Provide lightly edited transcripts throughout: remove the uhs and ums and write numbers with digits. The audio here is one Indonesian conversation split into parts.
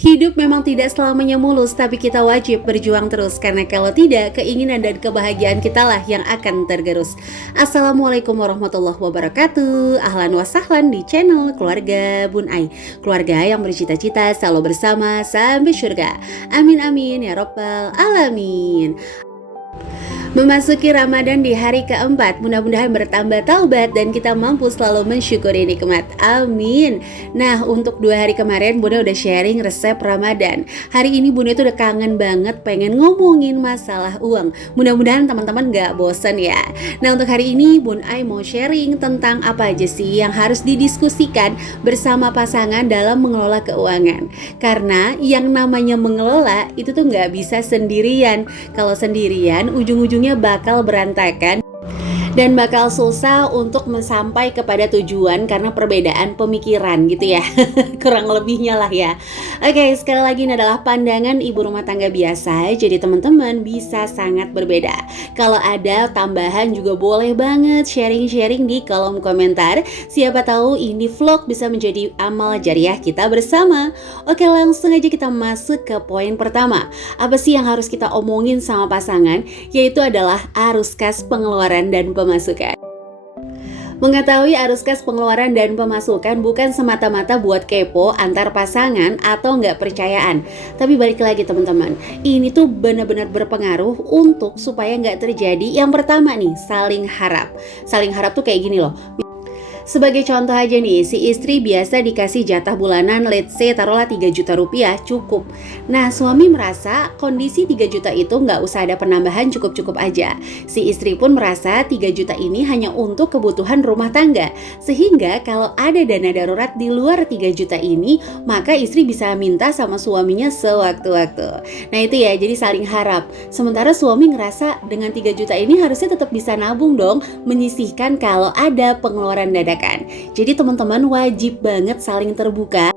Hidup memang tidak selamanya mulus, tapi kita wajib berjuang terus. Karena kalau tidak, keinginan dan kebahagiaan kita lah yang akan tergerus. Assalamualaikum warahmatullahi wabarakatuh. Ahlan wa sahlan di channel Keluarga Bun Ai. Keluarga yang bercita-cita selalu bersama sampai surga. Amin amin ya robbal alamin. Memasuki Ramadan di hari keempat, mudah-mudahan bertambah taubat dan kita mampu selalu mensyukuri nikmat. Amin. Nah, untuk 2 hari kemarin Bunda udah sharing resep Ramadan. Hari ini Bunda itu udah kangen banget pengen ngomongin masalah uang. Mudah-mudahan teman-teman gak bosan ya. Nah, untuk hari ini Bun Ai mau sharing tentang apa aja sih yang harus didiskusikan bersama pasangan dalam mengelola keuangan. Karena yang namanya mengelola itu tuh gak bisa sendirian. Kalau sendirian ujung-ujungnya bakal berantakan dan bakal susah untuk sampai kepada tujuan karena perbedaan pemikiran gitu ya. Kurang lebihnya lah ya. Oke, sekali lagi ini adalah pandangan ibu rumah tangga biasa, jadi teman-teman bisa sangat berbeda. Kalau ada tambahan juga boleh banget sharing-sharing di kolom komentar. Siapa tahu ini vlog bisa menjadi amal jariah kita bersama. Oke, langsung aja kita masuk ke poin pertama. Apa sih yang harus kita omongin sama pasangan? Yaitu adalah arus kas pengeluaran dan pemasukan. Mengetahui arus kas pengeluaran dan pemasukan bukan semata-mata buat kepo antar pasangan atau nggak percayaan. Tapi balik lagi teman-teman, ini tuh benar-benar berpengaruh untuk supaya nggak terjadi. Yang pertama nih, saling harap. Saling harap tuh kayak gini loh. Sebagai contoh aja nih, si istri biasa dikasih jatah bulanan, let's say taruhlah 3 juta rupiah, cukup. Nah, suami merasa kondisi 3 juta itu nggak usah ada penambahan, cukup-cukup aja. Si istri pun merasa 3 juta ini hanya untuk kebutuhan rumah tangga. Sehingga kalau ada dana darurat di luar 3 juta ini, maka istri bisa minta sama suaminya sewaktu-waktu. Nah itu ya, jadi saling harap. Sementara suami ngerasa dengan 3 juta ini harusnya tetap bisa nabung dong, menyisihkan kalau ada pengeluaran dadakan. Jadi teman-teman wajib banget saling terbuka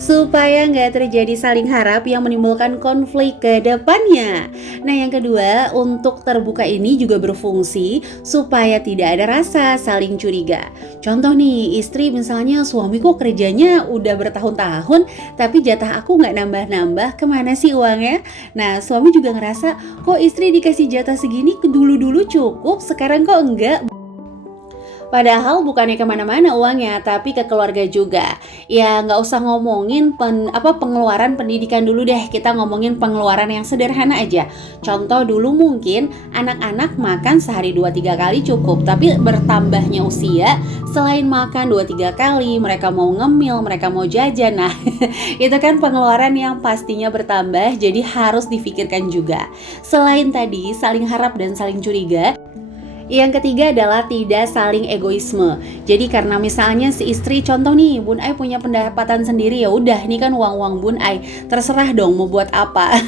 supaya nggak terjadi saling harap yang menimbulkan konflik ke depannya. Nah yang kedua, untuk terbuka ini juga berfungsi supaya tidak ada rasa saling curiga. Contoh nih, istri misalnya, suami kok kerjanya udah bertahun-tahun tapi jatah aku nggak nambah-nambah, kemana sih uangnya? Nah suami juga ngerasa kok istri dikasih jatah segini dulu-dulu cukup, sekarang kok enggak. Padahal bukannya kemana-mana uangnya, tapi ke keluarga juga. Ya nggak usah ngomongin pengeluaran pendidikan dulu deh, kita ngomongin pengeluaran yang sederhana aja. Contoh dulu mungkin anak-anak makan sehari 2-3 kali cukup, tapi bertambahnya usia, selain makan 2-3 kali, mereka mau ngemil, mereka mau jajan. Nah itu kan pengeluaran yang pastinya bertambah, jadi harus difikirkan juga. Selain tadi saling harap dan saling curiga, yang ketiga adalah tidak saling egoisme. Jadi karena misalnya si istri, contoh nih, Bun Ai punya pendapatan sendiri, ya udah ini kan uang-uang Bun Ai, terserah dong mau buat apa.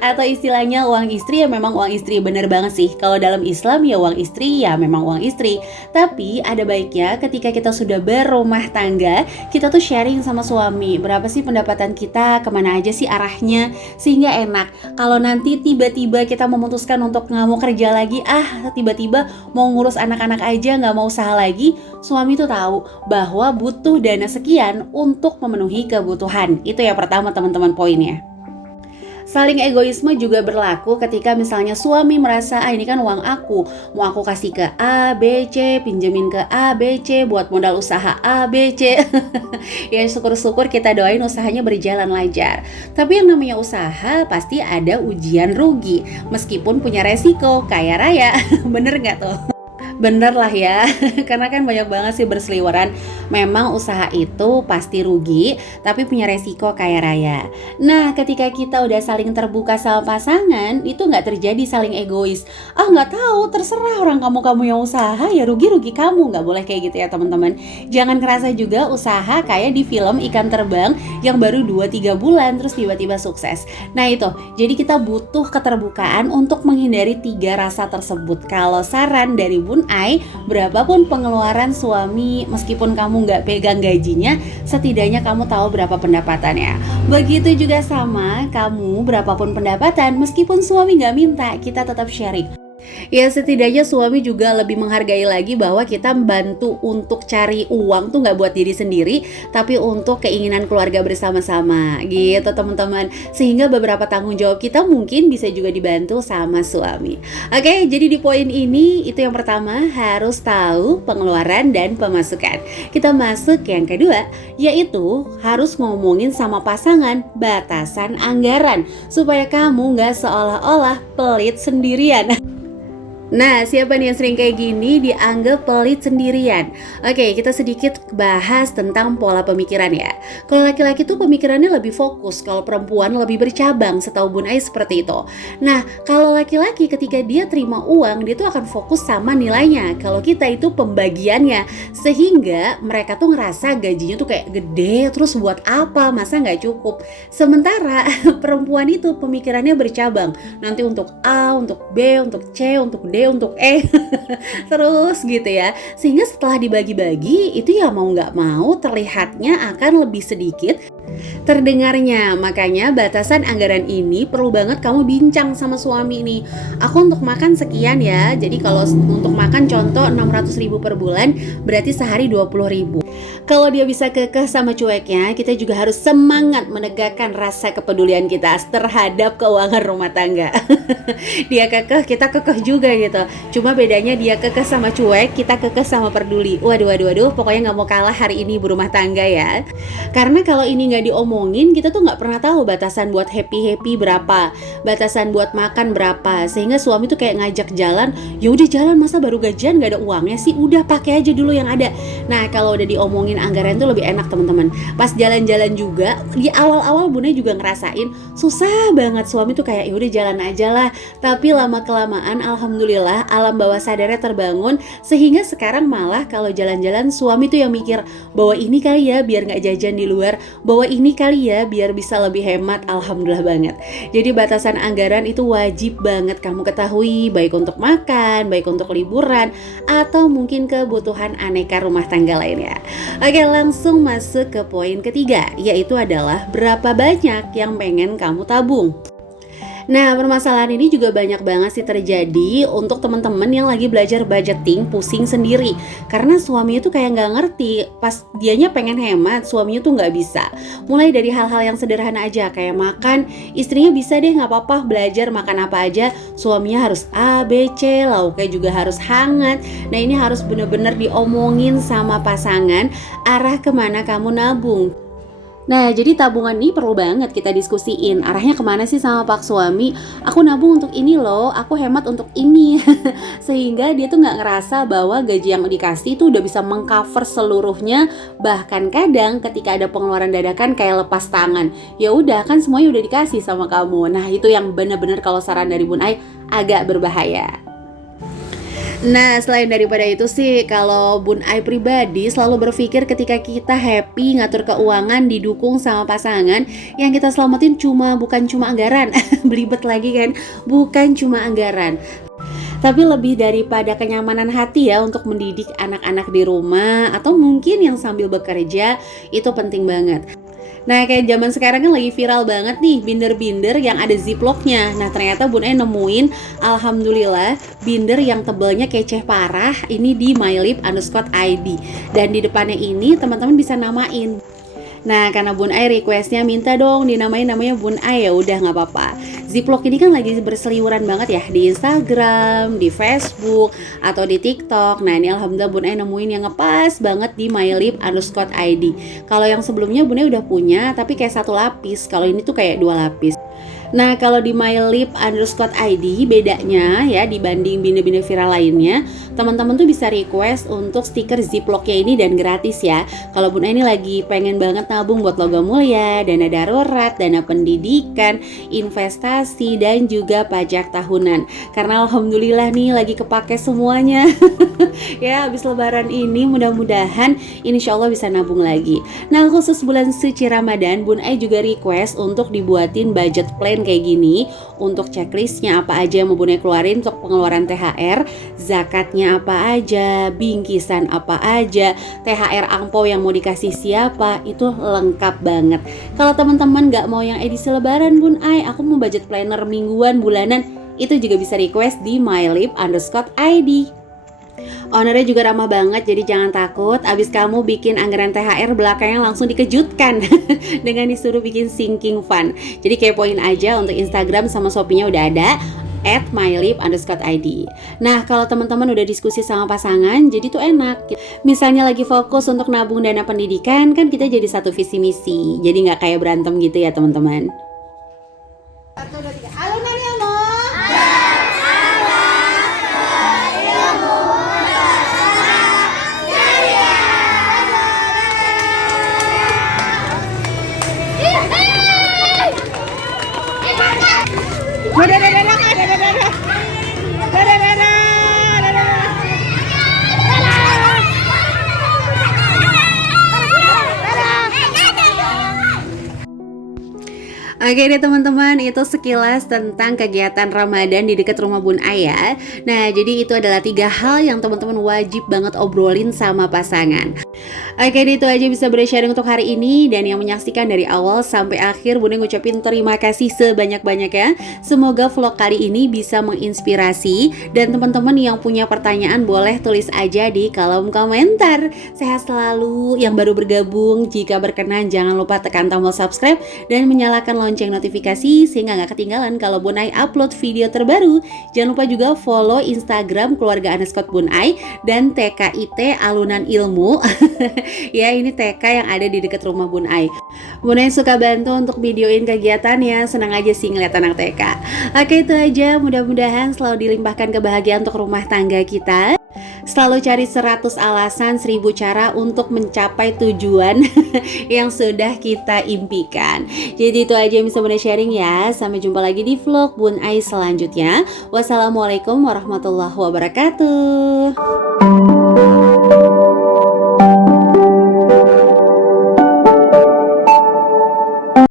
Atau istilahnya uang istri ya memang uang istri, bener banget sih. Kalau dalam Islam ya uang istri ya memang uang istri. Tapi ada baiknya ketika kita sudah berumah tangga, kita tuh sharing sama suami, berapa sih pendapatan kita, kemana aja sih arahnya, sehingga enak. Kalau nanti tiba-tiba kita memutuskan untuk nggak mau kerja lagi, tiba-tiba mau ngurus anak-anak aja, nggak mau usaha lagi, suami tuh tahu bahwa butuh dana sekian untuk memenuhi kebutuhan. Itu ya pertama teman-teman poinnya. Saling egoisme juga berlaku ketika misalnya suami merasa ini kan uang aku, mau aku kasih ke A, B, C, pinjemin ke A, B, C buat modal usaha A, B, C. Ya syukur-syukur kita doain usahanya berjalan lancar. Tapi yang namanya usaha pasti ada ujian rugi, meskipun punya resiko kaya raya. Bener nggak tuh? Bener lah ya, karena kan banyak banget sih berseliweran. Memang usaha itu pasti rugi, tapi punya resiko kaya raya. Nah ketika kita udah saling terbuka sama pasangan, itu gak terjadi saling egois. Nggak tahu, terserah orang kamu yang usaha, ya rugi-rugi kamu. Gak boleh kayak gitu ya teman-teman. Jangan kerasa juga usaha kayak di film Ikan Terbang yang baru 2-3 bulan terus tiba-tiba sukses. Nah itu, jadi kita butuh keterbukaan untuk menghindari 3 rasa tersebut. Kalau saran dari Bun Ai, berapapun pengeluaran suami, meskipun kamu nggak pegang gajinya, setidaknya kamu tahu berapa pendapatannya. Begitu juga sama kamu, berapapun pendapatan, meskipun suami nggak minta, kita tetap sharing. Ya setidaknya suami juga lebih menghargai lagi bahwa kita bantu untuk cari uang tuh nggak buat diri sendiri, tapi untuk keinginan keluarga bersama-sama gitu teman-teman. Sehingga beberapa tanggung jawab kita mungkin bisa juga dibantu sama suami. Oke, jadi di poin ini itu yang pertama, harus tahu pengeluaran dan pemasukan. Kita masuk yang kedua, yaitu harus ngomongin sama pasangan batasan anggaran supaya kamu nggak seolah-olah pelit sendirian. Nah, siapa nih yang sering kayak gini dianggap pelit sendirian? Oke, kita sedikit bahas tentang pola pemikiran ya. Kalau laki-laki tuh pemikirannya lebih fokus, kalau perempuan lebih bercabang, setahu Bun Ai seperti itu. Nah, kalau laki-laki ketika dia terima uang, dia tuh akan fokus sama nilainya. Kalau kita itu pembagiannya, sehingga mereka tuh ngerasa gajinya tuh kayak gede, terus buat apa? Masa nggak cukup? Sementara perempuan itu pemikirannya bercabang. Nanti untuk A, untuk B, untuk C, untuk D, untuk E terus gitu ya, sehingga setelah dibagi-bagi itu ya mau nggak mau terlihatnya akan lebih sedikit terdengarnya. Makanya batasan anggaran ini perlu banget kamu bincang sama suami nih. Aku untuk makan sekian ya, jadi kalau untuk makan contoh 600.000 per bulan, berarti sehari 20.000. Kalau dia bisa kekeh sama cueknya, kita juga harus semangat menegakkan rasa kepedulian kita terhadap keuangan rumah tangga. Dia kekeh, kita kekeh juga gitu. Cuma bedanya dia kekeh sama cuek, kita kekeh sama peduli. Waduh, pokoknya nggak mau kalah hari ini ibu rumah tangga ya. Karena kalau ini nggak diomongin, kita tuh nggak pernah tahu batasan buat happy berapa, batasan buat makan berapa, sehingga suami tuh kayak ngajak jalan, ya udah jalan, masa baru gajian nggak ada uangnya sih, udah pakai aja dulu yang ada. Nah, kalau udah diomongin anggaran tuh lebih enak teman-teman. Pas jalan-jalan juga di awal-awal Bunda juga ngerasain susah banget, suami tuh kayak ya udah jalan aja lah, tapi lama kelamaan alhamdulillah alam bawah sadarnya terbangun, sehingga sekarang malah kalau jalan-jalan suami tuh yang mikir bahwa ini kali ya biar nggak jajan di luar, bahwa ini kali ya biar bisa lebih hemat. Alhamdulillah banget. Jadi batasan anggaran itu wajib banget kamu ketahui, baik untuk makan, baik untuk liburan, atau mungkin kebutuhan aneka rumah tangga lainnya. Oke, langsung masuk ke poin ketiga, yaitu adalah berapa banyak yang pengen kamu tabung. Nah, permasalahan ini juga banyak banget sih terjadi untuk teman-teman yang lagi belajar budgeting, pusing sendiri. Karena suaminya tuh kayak nggak ngerti, pas dianya pengen hemat, suaminya tuh nggak bisa. Mulai dari hal-hal yang sederhana aja, kayak makan, istrinya bisa deh nggak apa-apa belajar makan apa aja, suaminya harus A, B, C, lauknya juga harus hangat. Nah, ini harus bener-bener diomongin sama pasangan, arah kemana kamu nabung. Nah, jadi tabungan ini perlu banget kita diskusiin. Arahnya kemana sih sama Pak suami? Aku nabung untuk ini loh, aku hemat untuk ini. Sehingga dia tuh nggak ngerasa bahwa gaji yang dikasih tuh udah bisa mengcover seluruhnya. Bahkan kadang ketika ada pengeluaran dadakan kayak lepas tangan, ya udah kan semuanya udah dikasih sama kamu. Nah, itu yang bener-bener kalau saran dari Bun Ai agak berbahaya. Nah, selain daripada itu sih, kalau Bun Ai pribadi selalu berpikir ketika kita happy ngatur keuangan didukung sama pasangan, yang kita selamatin bukan cuma anggaran, belibet lagi kan, bukan cuma anggaran, tapi lebih daripada kenyamanan hati ya untuk mendidik anak-anak di rumah atau mungkin yang sambil bekerja, itu penting banget. Nah, kayak zaman sekarang kan lagi viral banget nih binder-binder yang ada ziplocknya. Nah, ternyata Bun Ai nemuin, alhamdulillah, binder yang tebelnya kece parah ini di mylip_id. Dan di depannya ini teman-teman bisa namain. Nah, karena Bun Ai requestnya minta dong dinamain namanya Bun Ai, ya udah nggak apa-apa. Ziplock ini kan lagi berseliweran banget ya di Instagram, di Facebook, atau di TikTok. Nah, ini alhamdulillah Bun Ai nemuin yang ngepas banget di mylip_id. Kalau yang sebelumnya Bun Ai udah punya, tapi kayak 1 lapis. Kalau ini tuh kayak 2 lapis. Nah, kalau di mylip_id bedanya ya dibanding binder-binder viral lainnya, teman-teman tuh bisa request untuk stiker ziplocknya ini dan gratis ya. Kalau Bun Ai ini lagi pengen banget nabung buat logam mulia, dana darurat, dana pendidikan, investasi, dan juga pajak tahunan. Karena alhamdulillah nih lagi kepake semuanya. Ya, habis lebaran ini mudah-mudahan insya Allah bisa nabung lagi. Nah, khusus bulan suci Ramadan, Bun Ai juga request untuk dibuatin budget plan kayak gini, untuk checklistnya apa aja yang mau Bun Ai keluarin untuk pengeluaran THR, zakatnya apa aja, bingkisan apa aja, THR angpau yang mau dikasih siapa, itu lengkap banget. Kalau teman-teman gak mau yang edisi lebaran Bun Ai, aku mau budget planner mingguan, bulanan, itu juga bisa request di mylip_id. Ownernya juga ramah banget, jadi jangan takut abis kamu bikin anggaran THR belakangnya langsung dikejutkan dengan disuruh bikin sinking fund. Jadi kepoin aja untuk Instagram sama Shopee-nya udah ada @mylip_id. Nah, kalau teman-teman udah diskusi sama pasangan, jadi tuh enak. Misalnya lagi fokus untuk nabung dana pendidikan, kan kita jadi satu visi misi. Jadi nggak kayak berantem gitu ya teman-teman. Alunan ilmu. Oke deh teman-teman, itu sekilas tentang kegiatan Ramadan di dekat rumah Bun Ai ya. Nah, jadi itu adalah 3 hal yang teman-teman wajib banget obrolin sama pasangan. Oke deh, itu aja bisa bersharing untuk hari ini. Dan yang menyaksikan dari awal sampai akhir, Bunda ngucapin terima kasih sebanyak-banyaknya. Semoga vlog kali ini bisa menginspirasi. Dan teman-teman yang punya pertanyaan boleh tulis aja di kolom komentar. Sehat selalu. Yang baru bergabung, jika berkenan jangan lupa tekan tombol subscribe dan menyalakan lonceng notifikasi sehingga nggak ketinggalan kalau Bun Ai upload video terbaru. Jangan lupa juga follow Instagram keluarga _Bun Ai dan TKIT Alunan Ilmu. Ya, ini TK yang ada di dekat rumah Bun Ai. Bun Ai suka bantu untuk videoin kegiatannya, senang aja sih ngeliat anak TK. Oke, itu aja, mudah-mudahan selalu dilimpahkan kebahagiaan untuk rumah tangga kita. Selalu cari 100 alasan 1000 cara untuk mencapai tujuan yang sudah kita impikan. Jadi itu aja yang bisa Bun Ai sharing ya. Sampai jumpa lagi di vlog Bun Ai selanjutnya. Wassalamualaikum warahmatullahi wabarakatuh.